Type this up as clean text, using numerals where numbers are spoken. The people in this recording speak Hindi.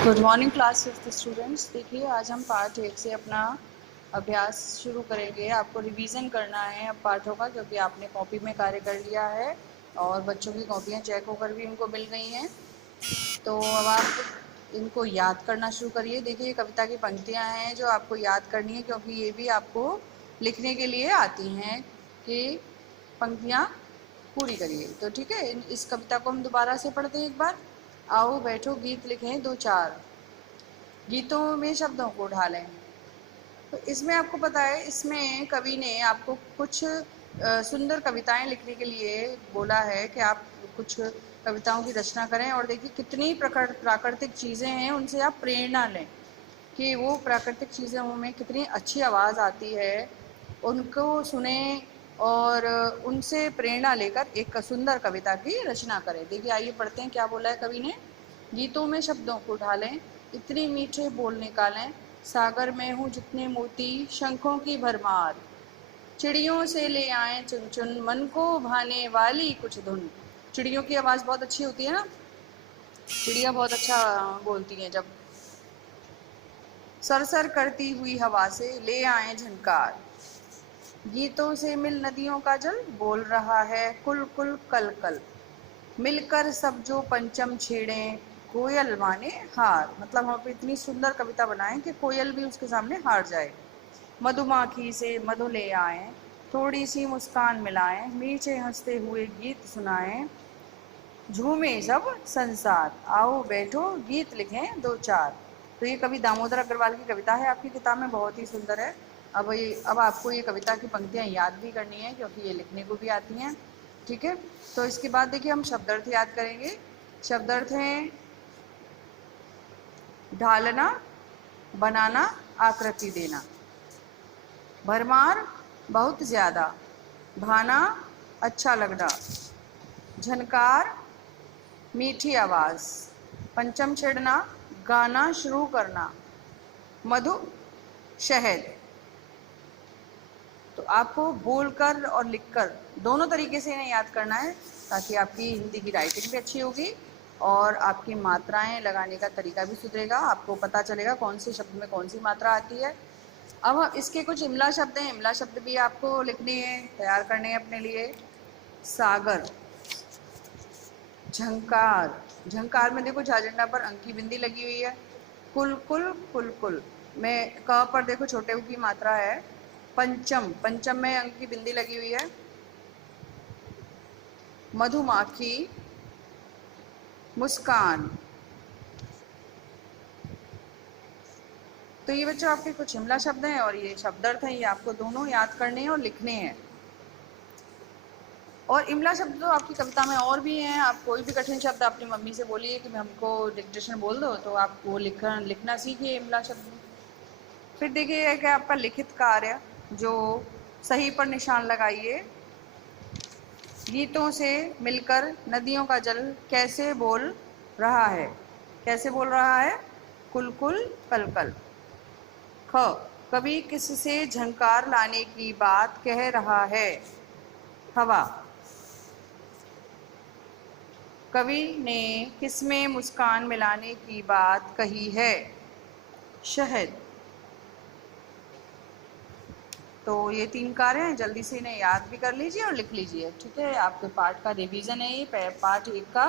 Good morning class fifth students. देखिए आज हम पार्ट 1 से अपना अभ्यास शुरू करेंगे। आपको रिवीजन करना है अब पाठों का, क्योंकि आपने कॉपी में कार्य कर लिया है और बच्चों की कॉपियाँ चेक होकर भी उनको मिल गई हैं। तो अब आप इनको याद करना शुरू करिए। देखिए ये कविता की पंक्तियाँ हैं जो आपको याद करनी है, क्योंकि ये भी आपको लिखने के लिए आती हैं कि पंक्तियाँ पूरी करिए। तो ठीक है, इस कविता को हम दोबारा से पढ़ते हैं एक बार। आओ बैठो गीत लिखें दो चार, गीतों में शब्दों को ढालें। तो इसमें आपको पता है, इसमें कवि ने आपको कुछ सुंदर कविताएं लिखने के लिए बोला है कि आप कुछ कविताओं की रचना करें। और देखिए कितनी प्राकृतिक चीज़ें हैं, उनसे आप प्रेरणा लें कि वो प्राकृतिक चीज़ों में कितनी अच्छी आवाज़ आती है, उनको सुने और उनसे प्रेरणा लेकर एक सुंदर कविता की रचना करें। देखिए आइए पढ़ते हैं क्या बोला है कवि ने। गीतों में शब्दों को ढालें, इतने मीठे बोल निकालें, सागर में हूँ जितने मोती, शंखों की भरमार, चिड़ियों से ले आए चुन चुन, मन को भाने वाली कुछ धुन। चिड़ियों की आवाज़ बहुत अच्छी होती है ना, चिड़िया बहुत अच्छा बोलती हैं। जब सरसर करती हुई हवा से ले आए झनकार, गीतों से मिल नदियों का जल, बोल रहा है कुल कुल कल कल, मिलकर सब जो पंचम छेड़े, कोयल माने हार। मतलब हम इतनी सुंदर कविता बनाएं कि कोयल भी उसके सामने हार जाए। मधुमाखी से मधु ले आए, थोड़ी सी मुस्कान मिलाएं, मीठे हंसते हुए गीत सुनाएं, झूमे सब संसार, आओ बैठो गीत लिखें दो चार। तो ये कवि दामोदर अग्रवाल की कविता है, आपकी किताब में बहुत ही सुंदर है। अब आपको ये कविता की पंक्तियाँ याद भी करनी है, क्योंकि ये लिखने को भी आती हैं। ठीक है, तो इसके बाद देखिए हम शब्दार्थ याद करेंगे। शब्दार्थ हैं ढालना, बनाना, आकृति देना। भरमार बहुत ज़्यादा, भाना अच्छा लगना, झनकार मीठी आवाज़, पंचम छेड़ना गाना शुरू करना, मधु शहद। तो आपको बोलकर और लिखकर दोनों तरीके से इन्हें याद करना है, ताकि आपकी हिंदी की राइटिंग भी अच्छी होगी और आपकी मात्राएं लगाने का तरीका भी सुधरेगा। आपको पता चलेगा कौन से शब्द में कौन सी मात्रा आती है। अब इसके कुछ इमला शब्द हैं, इमला शब्द भी आपको लिखने हैं, तैयार करने हैं अपने लिए। सागर, झंकार, झंकार में देखो झाझंडा पर अंक की बिंदी लगी हुई है। कुल कुल कुल कुल में क पर देखो छोटे उ की मात्रा है। पंचम, पंचम में अंक की बिंदी लगी हुई है। मधुमाखी, मुस्कान। तो ये बच्चों आपके कुछ शिमला शब्द हैं और ये शब्दार्थ हैं, ये आपको दोनों याद करने हैं और लिखने हैं। और इमला शब्द तो आपकी कविता में और भी हैं। आप कोई भी कठिन शब्द अपनी मम्मी से बोलिए कि हमको डिक्टेशन बोल दो, तो आप वो लिखना सीखिए इमला शब्द। फिर देखिए कि आपका लिखित कार्य, जो सही पर निशान लगाइए। गीतों से मिलकर नदियों का जल कैसे बोल रहा है, कैसे बोल रहा है, कुल कुल कल कल। ख, कवि किससे झंकार लाने की बात कह रहा है, हवा। कवि ने किसमें मुस्कान मिलाने की बात कही है, शहद। तो ये 3 कार्य हैं, जल्दी से इन्हें याद भी कर लीजिए और लिख लीजिए। ठीक है, आपके पार्ट का रिवीजन है ये, पार्ट 1 का।